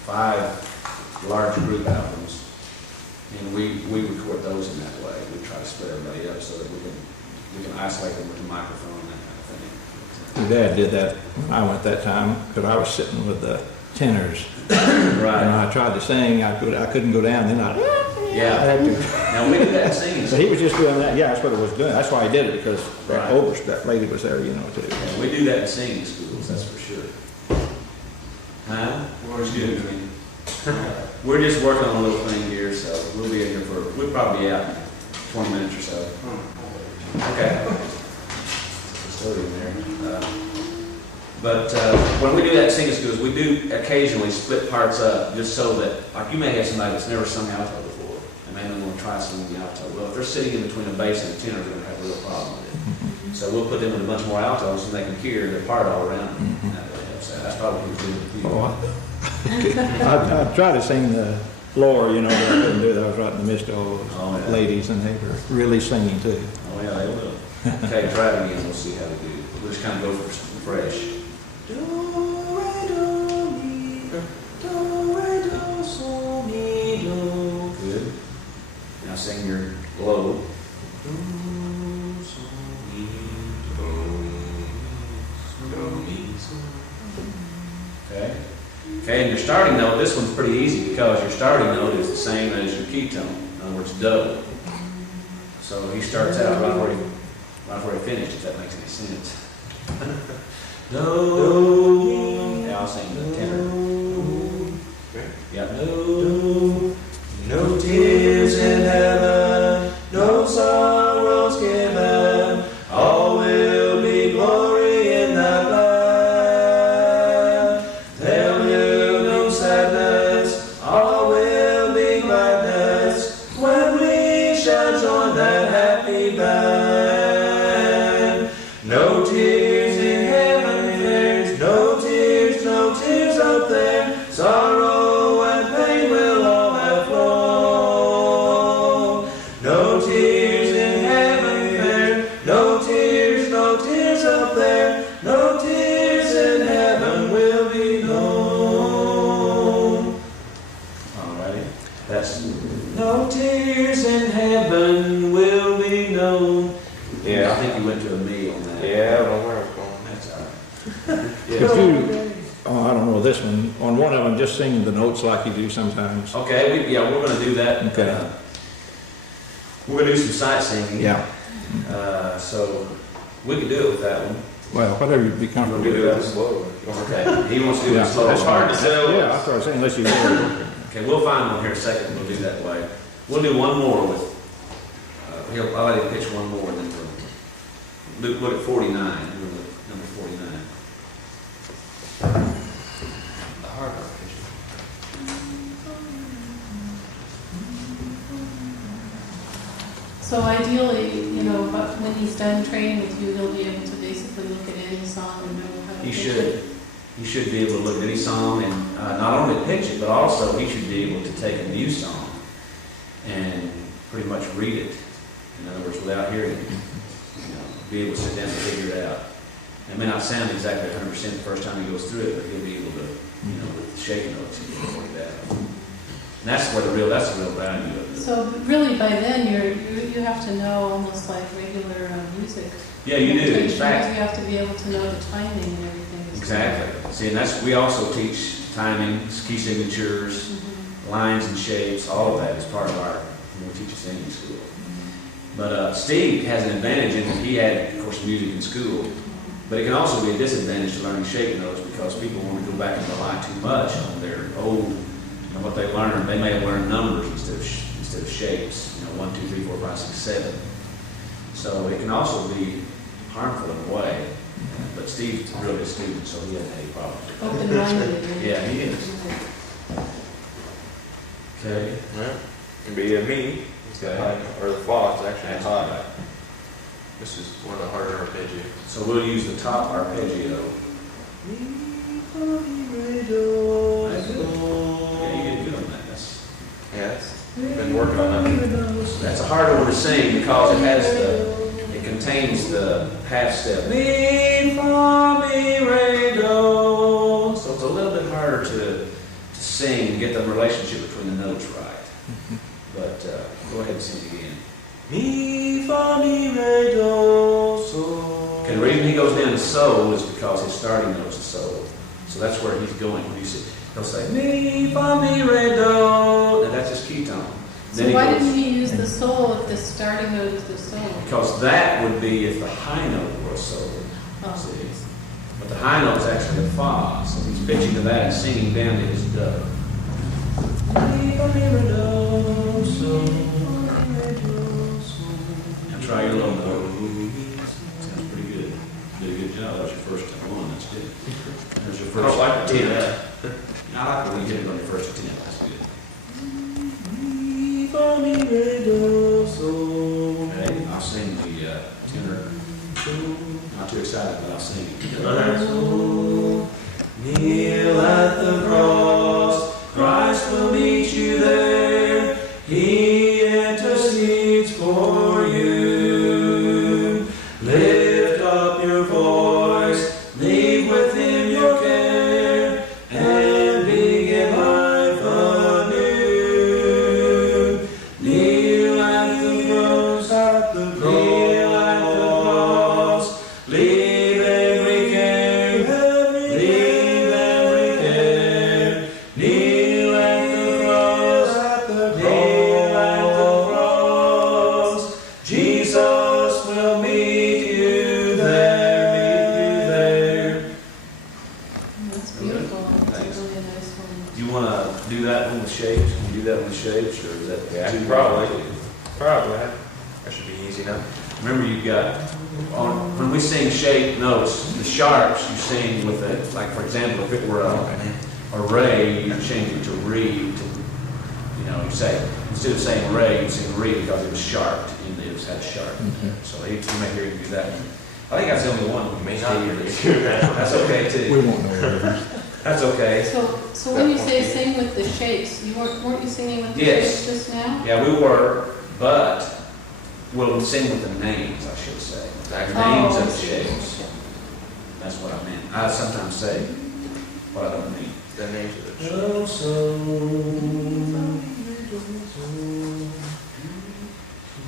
5 large group albums, and we record those in that way. We try to split everybody up so that we can isolate them with the microphone and that kind of thing. Your dad did that when I went that time, because I was sitting with the tenors. Right. And I tried to sing, I couldn't go down, then I Yeah. had to. Now we do that singing. So he was just doing that, yeah, that's what it was doing. That's why he did it, because Right. that lady was there, too. Yeah, we do that in singing schools, that's for sure. Huh? Where's good? We're just working on a little thing here, so we'll be in here we'll probably be out in 20 minutes or so. Okay. Still in there. But when we do that in singing schools, we do occasionally split parts up, just so that, like you may have somebody that's never sung alto before, and they may want to try singing the alto. Well, if they're sitting in between a bass and a tenor, they're going to have a real problem with it. So we'll put them with a bunch more altos, and they can hear their part all around them. And that really helps out. That's probably what we're doing with you. I tried to sing the lower, but I couldn't do that. I was right in the midst of all those Oh, yeah. ladies, and they were really singing too. Oh, yeah, they will. Okay, try it again. We'll see how they do. We'll just kind of go fresh. Do, re, do, mi, do, re, do, so, mi, do. Good. Now sing your low. Do, so, mi, do, mi, so. Okay. Okay, and your starting note, this one's pretty easy because your starting note is the same as your key tone. In other words, do. So he starts out right where he finished, if that makes any sense. Do. Now I'll sing the tenor. Yeah. Do. No tears in heaven, no sorrows given, all will be glory in that land. There will be no sadness, all will be gladness, when we shall join that happy band. No tears in heaven, there's no tears up there, sorrow and pain will all have flown. No tears in heaven, there's no tears up there, no tears in heaven will be known. Alrighty, that's no tears in heaven will be known. Yeah. I think you went to a me on that. Yeah, I don't know where I was going. That's all right. If you, I don't know this one, on one of them, just sing the notes like you do sometimes. Okay, we're going to do that. Okay. We're going to do some sight singing. Yeah. So we could do it with that one. Well, whatever you'd be comfortable We'll do with. it Slow. Okay, he wants to do it Yeah. slow. It's hard to tell. Yeah, I thought saying unless you were. Okay, we'll find one here in a second, we'll do that way. We'll do one more with, I'll let him pitch one more, and then we'll look at 49, we'll look at number 49. The hard rock picture. So ideally, you know, but when he's done training with you, he'll be able to basically look at any song and know how to He pitch should. it. He should be able to look at any song and not only pitch it, but also he should be able to take a new song and pretty much read it. In other words, without hearing it, be able to sit down and figure it out. It may not sound exactly 100% the first time he goes through it, but he'll be able to, with the shaking notes, he'll be able to work that out. And that's the real value of it. So really by then, you have to know almost like regular music. Yeah, you do. In notations. fact, You have to be able to know the timing and everything. as well. exactly. See, and we also teach timing, key signatures, Mhm. lines and shapes. All of that is part of when we teach at singing school. But Steve has an advantage in that he had, of course, music in school. But it can also be a disadvantage to learning shape notes because people want to go back and rely too much on their old, what they learned. They may have learned numbers instead of shapes. 1, 2, 3, 4, 5, 6, 7. So it can also be harmful in a way. But Steve's a real good student, so he hasn't had any problems with that. Open-minded. Yeah, he is. Okay. Yeah. Can be me. Okay. Or the flaw, it's actually That's high. right. This is one of the harder arpeggios. So we'll use the top arpeggio. That's good. Yeah, you did good on that. Yeah, been working on that. That's a harder one to sing because it contains the half step. Mi, fa, mi, re, do. So it's a little bit harder to sing and get the relationship between the notes right. But go ahead and sing again. Mi, fa, mi, re, do, so. Okay, the reason he goes down to sol is because his starting note's a sol. So that's where he's going. When you see, he'll say mi, fa, mi, re, do. And that's his key tone. So why didn't he use the sol if the starting note is the sol? Because that would be if the high note were a sol. Oh. See? But the high note is actually a fa, so he's pitching to that and singing down to his do. Mi, fa, mi, re, do, so. Now try your low note. Sounds pretty good. Did a good job. That's your first one. That's good. There's your I first don't like the 10. that. I like when you hit it on your first 10. That's good. Okay, I'll sing the tenor. Not too excited, but I'll sing it. Kneel at the cross, Christ will meet you there. He intercedes for you. Lift up your voice, leave with him your care, and begin life anew. Kneel at the cross, kneel at the cross, leave every care, leave every care. Kneel at the cross, kneel at the cross. Jesus will meet you there, That's beautiful. That's Thanks. a really nice one. You want to do that one with shapes? Can you do that one with shapes, or is that Yeah, too probably. hard? Probably. That should be easy enough. Remember, you've got, when we sing shape notes, the sharps you sing with it. Like, for example, if it were a re, you change it to re. You say, instead of saying re, you sing re because it was sharped. It was had a sharp. So you may hear you do that one. I think that's the only one. May not be Steve. good. That's okay We too. won't know the difference. That's okay. So when you say sing with the shapes, weren't you singing with the Yes. shapes just now? Yeah, we were, but we'll sing with the names, I should say. The names Oh, of I the see. shapes. That's what I meant. I sometimes say what I don't mean. The names of the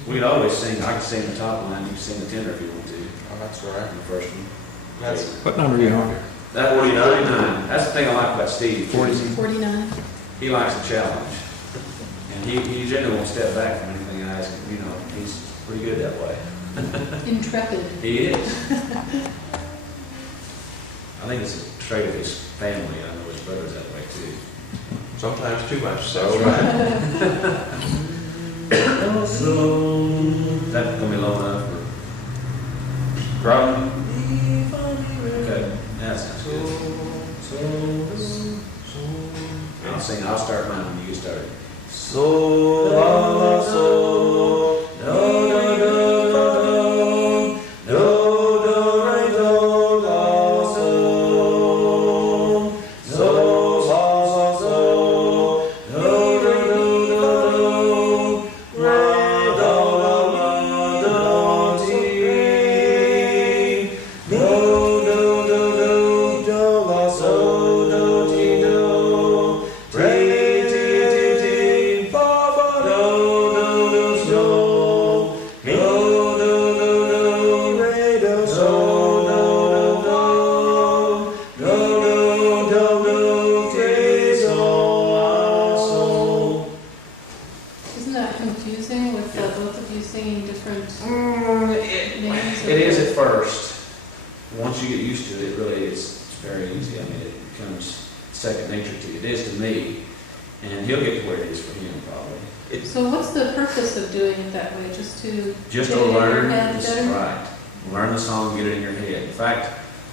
We could always sing, I could sing the top line, you can sing the tenor if you want to, Oh, that's all right. the first one. That's What number are you on? That 49, that's the thing I like about Steve. 49? He likes a challenge. And he generally won't step back from anything I ask him, he's pretty good that way. Intrepid. He is. I think it's a trait of his family. I know his brother's that way too. Sometimes too much so. That's right. So, is that gonna be low enough for? Probably. Okay, that sounds good. I'll start mine when you get started. So, la, la, so, do, do, do, do, do, do, re, do, la, so, so, la, la, so, do, do, do, do, re, do, la, la, do, ti, do, do, do, do, la, so, do, ti, do, re, ti, ti, ti, fa, fa, do, do, do, so, do, do, do, do, re, do, so, do, do, do, do, do, do, ti, so, la, so. Isn't that confusing with both of you singing different names? It is at first. Once you get used to it, really, it's very easy. I mean, it becomes second nature to you. It is to me, and he'll get to where it is for him probably. So what's the purpose of doing it that way? Just to Just get to it in your learn, head just better? right. Learn the song, get it in your head. In fact,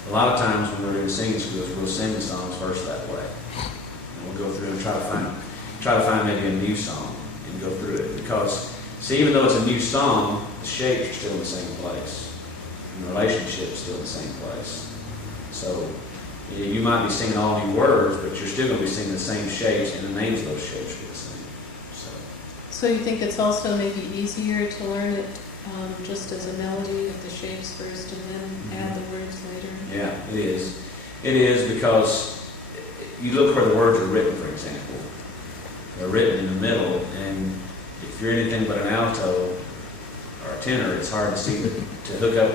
a lot of times when we're in singing schools, we'll sing the songs first that way. And we'll go through and try to find maybe a new song and go through it. Because, see, even though it's a new song, the shapes are still in the same place. And the relationship is still in the same place. So, you might be singing all new words, but you're still going to be singing the same shapes, and the names of those shapes will be the same. So you think it's also maybe easier to learn it just as a melody with the shapes first and then add the words later? Yeah, it is. It is because you look where the words are written, for example. They're written in the middle, and if you're anything but an alto or a tenor, it's hard to see to hook up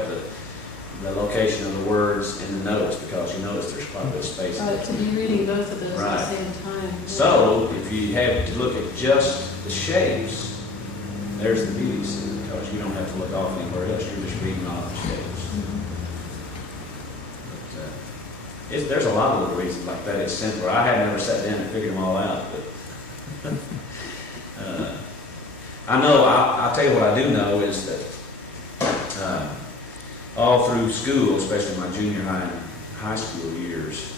the location of the words and the notes, because you notice there's quite a bit of space. To be reading both of those at Right. the same time. So, if you have to look at just the shapes, there's the beauty, see, because you don't have to look off anywhere else. You're just reading off the shapes. But, there's a lot of little reasons like that. It's simpler. I had never sat down and figured them all out, but I know. I'll tell you what I do know is that all through school, especially my junior high and high school years,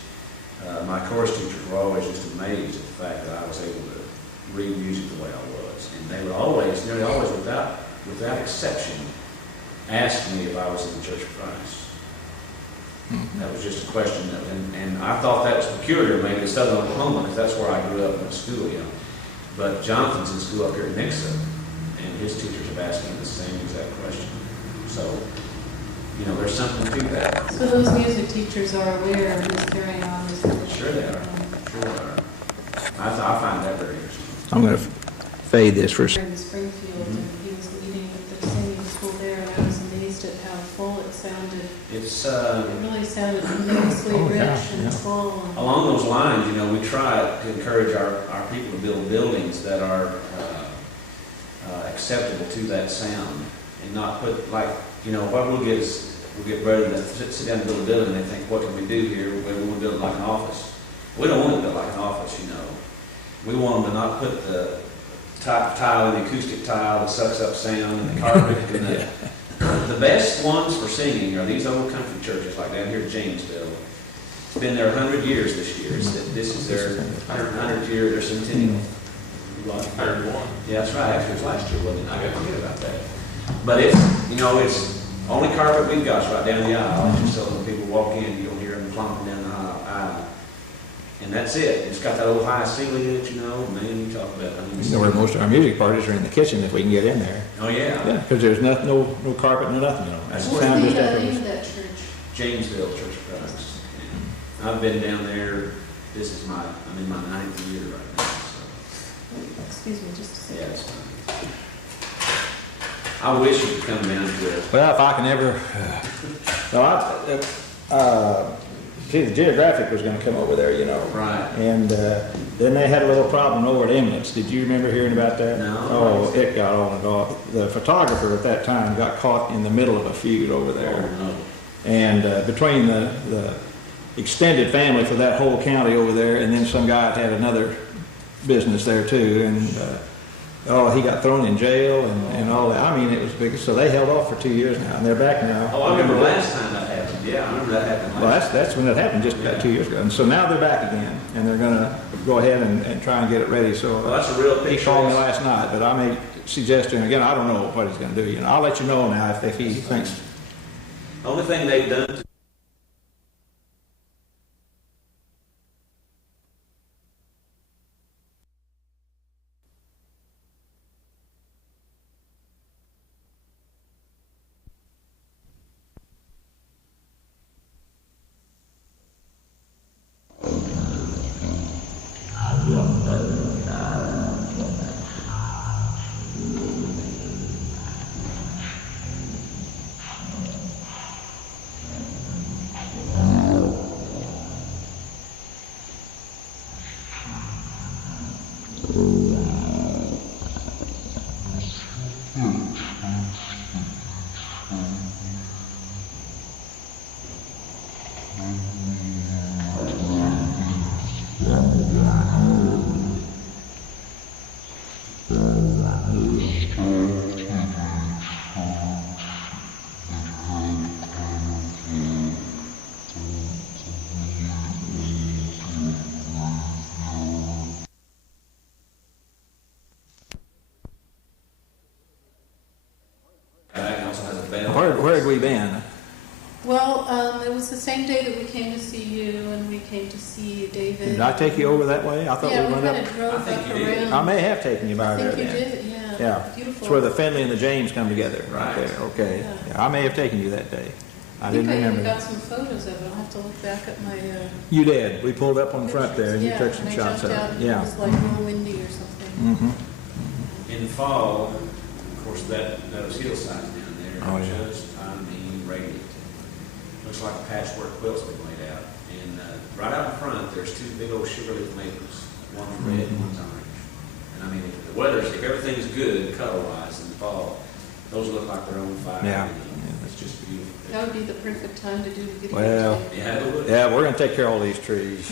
my chorus teachers were always just amazed at the fact that I was able to read music the way I was, and they would always, nearly always, without exception, ask me if I was in the Church of Christ. That was just a question, and I thought that was peculiar, maybe to Southern Oklahoma, because that's where I grew up in school, you know. But Jonathan's in school up here at Nixa, and his teachers have asked him the same exact question. So, you know, there's something to that. So those music teachers are aware of who's carrying on this tradition? Sure they are. Sure they are. I find that very interesting. I'm going to fade this for a second. In Springfield, and he was leading with the singing school there, and I was amazed at how full it sounded. It's It really sounded immensely Oh, rich yeah, and yeah. full. along those lines. You know, we try to encourage our people to build buildings that are acceptable to that sound, and not put, like, you know, what we'll get is we'll get brethren that sit down and build a building, and they think, what can we do here? We want to build it like an office. We don't want to build like an office, you know. We want them to not put the type of tile in the acoustic tile that sucks up sound, and the carpet, and the best ones for singing are these old country churches like down here at Janesville. It's been there 100 years this year. This is their 100th year, their centennial. 101. Yeah, that's right. Actually, it was last year, wasn't it? I forget about that. But it's, you know, it's only carpet we've got is right down the aisle. It's just so when people walk in, you don't hear them clomping down the aisle. And that's it. It's got that old high ceiling in it, you know. Man, you talk about. I mean, You know where most of our music parties are in the kitchen if we can get in there. Oh yeah. Yeah, because there's no carpet, no nothing, you know. That's What's Sound the just name effortless. of that church? Janesville Church of Christ. Yeah. I've been down there. I'm in my 9th year right now. So. Excuse me, just a second. Yeah, it's fine. I wish you could come down to it. Well, if I can ever, no, see, the Geographic was gonna come over there, you know. Right. And then they had a little problem over at Emmett's. Did you remember hearing about that? No. Oh, it got on and off. The photographer at that time got caught in the middle of a feud over there. Oh, no. And between the extended family for that whole county over there, and then some guy had another business there too, and he got thrown in jail and all that. I mean, it was big. So they held off for 2 years now, and they're back now. Oh, I remember last time that happened. Yeah, I remember that happened Well, last that's when it happened, just about 2 years ago. And so now they're back again, and they're going to go ahead and try and get it ready. So Well, that's a real he picture. called me last night, but I may suggest to him again. I don't know what he's going to do. You know, I'll let you know now if he thinks. The only thing they've done also has a band. Where had we been? Well, it was the same day that we came to see you, and we came to see David. Did I take you over that way? I thought Yeah, we we went kind up. of drove I think up you did. around. I may have taken you by I there think you then. did, yeah. Yeah. Beautiful. It's where the Finley and the James come together. Right. There. Okay. Yeah. Yeah, I may have taken you that day. I think didn't I remember. even got some photos of it. I'll have to look back at my You did. We pulled up on the front there, and you yeah, took some and I shots of jumped out, it. and Yeah. It was like real windy or something. Mm-hmm. In the fall, of course, those hillsides down there Oh, are yeah. just, I mean, radiant. Looks like a patchwork quilt's been laid out. And right out in front, there's two big old sugarleaf maples. One's red and one's orange. And I mean, if everything's good color-wise in the fall, those look like they're on fire. Yeah. You know? It's just beautiful. That would be the perfect time to do the video. Well, tape. Yeah, it would. Yeah, we're gonna take care of all these trees.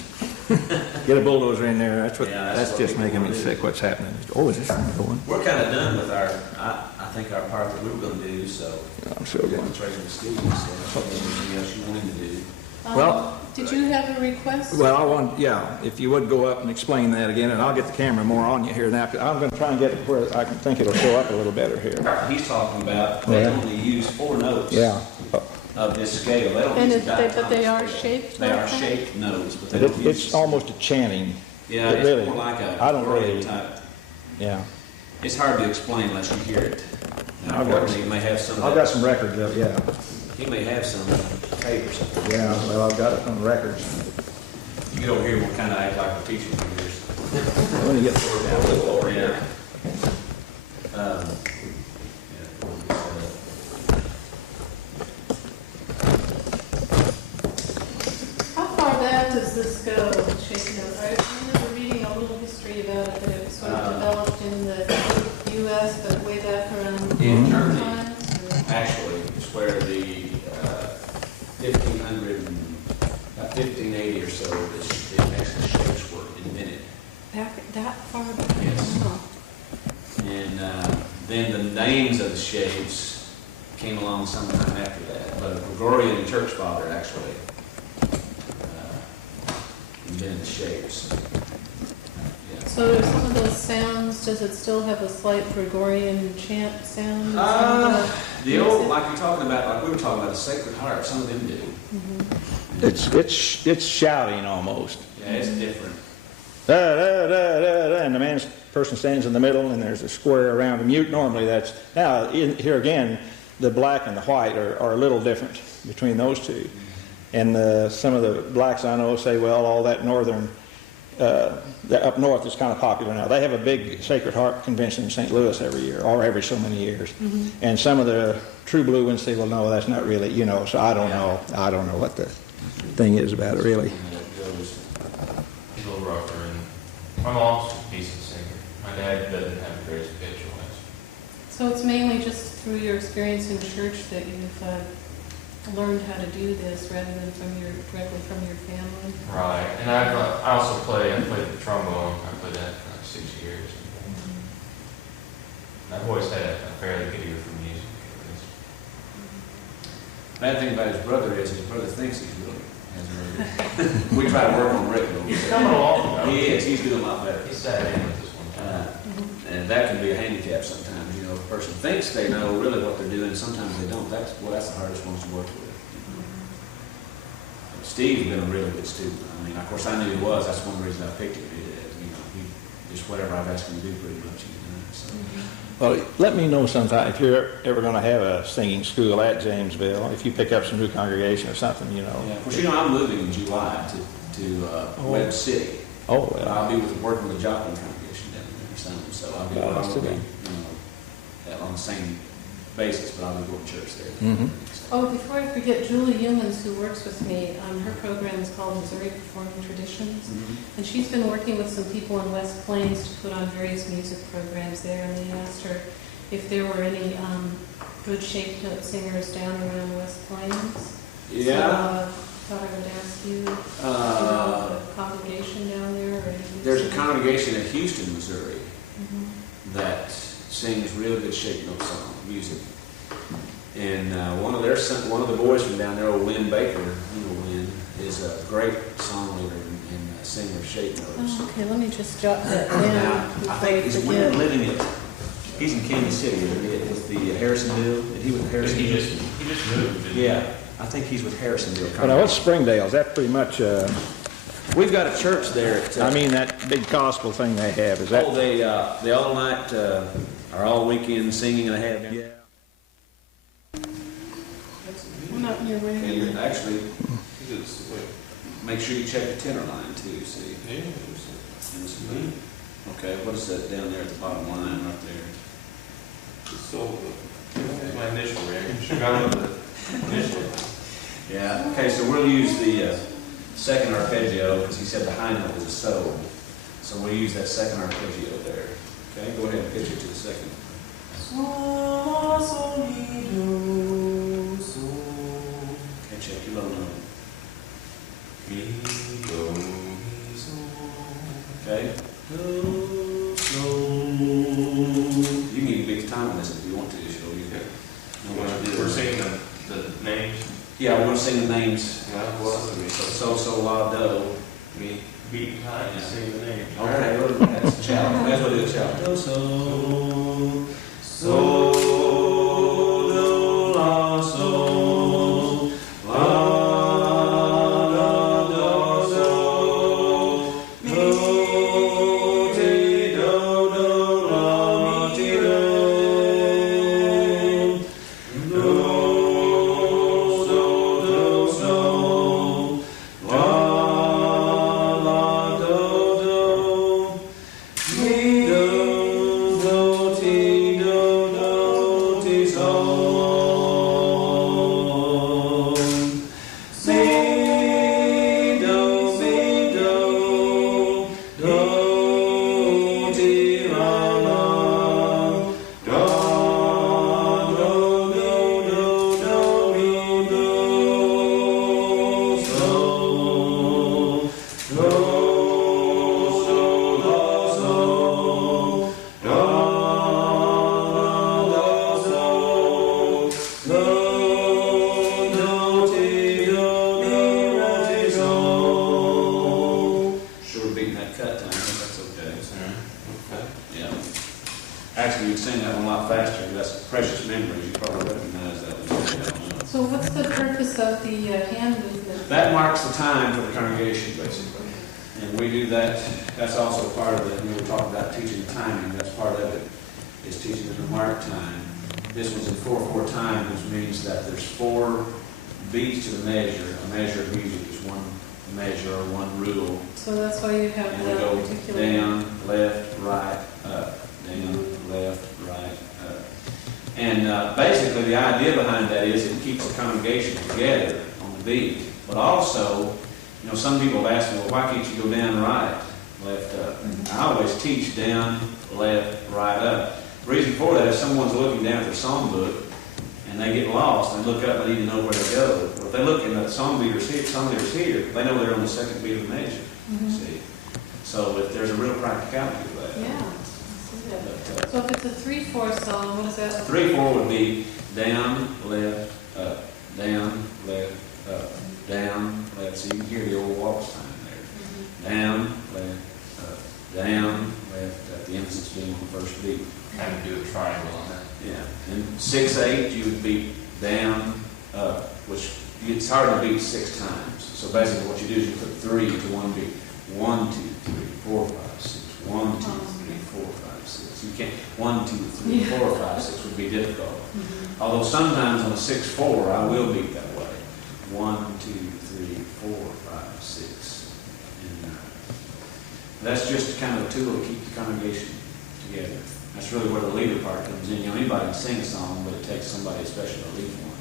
Get a bulldozer in there. That's Yeah, that's what just people making me wanna do. sick. What's happening? Oh, is this thing going? We're kind of done with I think our part that we were going to do, so I'm so we're good. going to trade with Steve and stuff. Anything else you want him to do? Well- Did you have a request? Well, if you would go up and explain that again, and I'll get the camera more on you here now. I'm gonna try and get it where I can think it'll show up a little better here. He's talking about, they Yeah. only use 4 notes Yeah. of this scale. They don't And use but they are diatonic scale. shaped They like are that? shaped notes, but they don't use. It's almost a chanting. Yeah, it it's really- more like a I don't accordion really- type. Yeah. It's hard to explain unless you hear it. Now, I've got- unfortunately, he may have some of I've that. got some records of it, yeah. He may have some tape or something. Yeah, well, I've got it on records. You don't hear what kind of act like a teacher hears. Let me get down a little lower Yeah. here. Yeah. How far back does this go, shaking up? I remember reading a little history about it, that it was sort of developed in the U.S., but way back around In Germany. times. or- Actually, it's where the 1580 or so, the actual shapes were invented. Back that far back? Yes. Oh. And then the names of the shapes came along sometime after that. But a Gregorian church father actually invented the shapes. Yeah. So are some of those sounds, does it still have a slight Gregorian chant sound? The old, like you're talking about, like we were talking about the Sacred Heart, some of them do. It's shouting almost. Yeah, it's different. Da, da, da, da, da, and the person stands in the middle, and there's a square around the mute. Normally that's, now here again, the black and the white are a little different between those two. And some of the blacks I know say, well, all that northern, up north is kind of popular now. They have a big Sacred Heart convention in St. Louis every year, or every so many years. And some of the true blue ones say, well, no, that's not really, so I don't know. I don't know what the thing is about it, really. He's a little rougher, and my mom's a decent singer. My dad doesn't have the greatest pitch voice. So it's mainly just through your experience in church that you've learned how to do this rather than directly from your family? Right, and I also I played the trombone. I played that for like 6 years. I've always had a fairly good ear for music. Bad thing about his brother is his brother thinks he's really has a really good. We try to work on Rick a little He's bit. coming along. He is. He's doing a lot better. He sat in with this one time. And that can be a handicap sometimes. You know, the person thinks they know really what they're doing, sometimes they don't. That's the hardest ones to work with. Steve's been a really good student. I mean, of course, I knew he was. That's one reason I picked him. You know, he just whatever I've asked him to do, pretty much he's done. So. Well, let me know sometime if you're ever going to have a singing school at Jamesville, if you pick up some new congregation or something, you know. Yeah, of course, you know, I'm moving in July to Webb City. Oh, But well. I'll be working with the Joplin congregation down there or something, so I'll be, Oh, that's you good. know, on the same basis, but I'll be going to church there. Mhm. Oh, before I forget, Julie Humans, who works with me, her program is called Missouri Performing Traditions. And she's been working with some people in West Plains to put on various music programs there, and they asked her if there were any good shaped note singers down around West Plains. Yeah. So, thought I would ask you, a congregation down there, or anything? There's a congregation in Houston, Missouri, Mhm. that sings real good shape note song music. And one of the boys from down there, old Lynn Baker, you know Lynn, is a great song leader and singer of shape notes. Oh, okay, let me just jot that Now, down. I before think is forget. Lynn living at, he's in Kansas City, isn't he? With the Harrisonville, is he with He Harrisonville? just moved. didn't he? Yeah, I think he's with Harrisonville. Well, now, what's Springdale? Is that pretty much, We've got a church there at, I mean, that big gospel thing they have, is that? oh, they all night, or all weekend singing and they have. Yeah. We're not in your way. And actually, make sure you check the tenor line too, see? Okay, what is that down there at the bottom line right there? So, my initial reaction. Got on the initial. Yeah, okay, so we'll use the second arpeggio, because he said the high note was a sol. So we'll use that second arpeggio there. Okay, go ahead and pitch it to the second. Okay, check your low note. Okay. Do, so. You can even beat the time on this if you want to, Cheryl. You can. We're singing the names. Yeah, we're going to sing the names. So, la, do. Beat time and sing the names. Okay, that's a challenge. That's what it is, challenge. Do, so, do, la, so, la, da, do, so, do, ti, do, la, ti, do, so, la, la, do, mi, do, ti, do, ti, so. Mi, do, ti, la, la, do, mi, do, so. La, so, do, ti, do, mi, so. Sure we're beating that cut time, I think that's okay. Okay. Yeah. Actually, you'd sing that one a lot faster, that's Precious Memories, you probably recognize that one. So what's the purpose of the hand movement? That marks the time for the congregation, basically. And we do that, that's also part of it, we were talking about teaching timing, that's part of it, is teaching the mark time. This one's in 4/4 time, which means that there's 4 beats to the measure. A measure of music is one measure or one rule. So that's why you have And we that go particular. down, left, right, up, down, left, right, up. And basically the idea behind that is it keeps the congregation together on the beat But also, you know, some people have asked me, well, why can't you go down, right, left, up? I always teach down, left, right, up. The reason for that is someone's looking down at their songbook and they get lost and they look up and they need to know where to go. Well, if they look and the song leader's here, they know they're on the second beat of the measure. See? So if there's a real practicality to that. Yeah, I see that. But, So if it's a 3/4 song, what is that? 3/4 would be down, left, up, down, left, up, down, left. So you can hear the old waltz time there. Down, left, up, down, left, up. The emphasis being on the first beat. Kind of do a triangle on that. Yeah. And 6/8, you would beat down, up, which it's hard to beat 6 times. So basically what you do is you put 3 into one beat. 1, 2, 3, 4, 5, 6. 1, 2, 3, 4, 5, 6. You can't, 1, 2, 3, 4, 5, 6 would be difficult. Although sometimes on a 6/4, I will beat that way. 1, 2, 3, 4, 5, 6. And that's just kind of a tool to keep the congregation together. That's really where the leader part comes in. You know, anybody can sing a song, but it takes somebody special to lead one.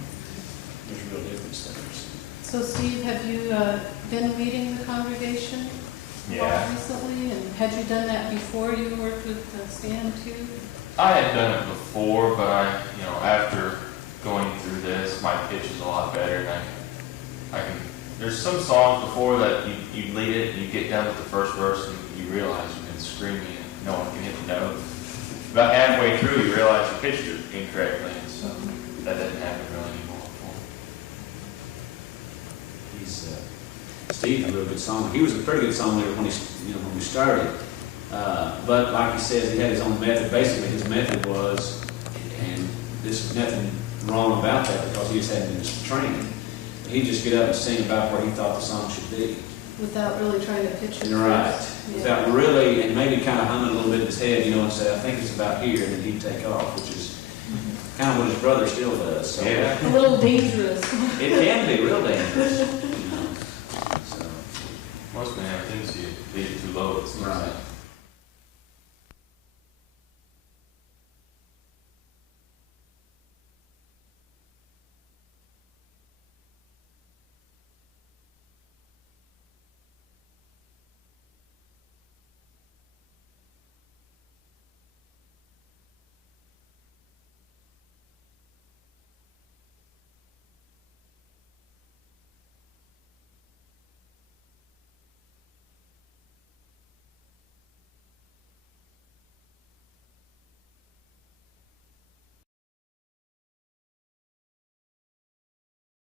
There's a real difference there. So Steve, have you been leading the congregation recently? And had you done that before you worked with Stan too? I had done it before, but after going through this, my pitch is a lot better, and I can. There's some songs before that you lead it and you get down with the first verse and you realize you've been screaming and no one can hit the note. About halfway through, you realize you pitched it incorrectly, and so that doesn't happen really anymore. Steve's a real good song. He was a pretty good song leader when we started. But like he says, he had his own method. Basically, his method was, and there's nothing wrong about that because he just hadn't been trained. He'd just get up and sing about where he thought the song should be. Without really trying to pitch it. You're right. Yeah. Without really, and maybe kind of humming a little bit in his head, and say, I think it's about here, and then he'd take off, which is kind of what his brother still does. So Yeah. A little dangerous. it can be real dangerous. So, Most men have things you lead it too low, it seems right. like.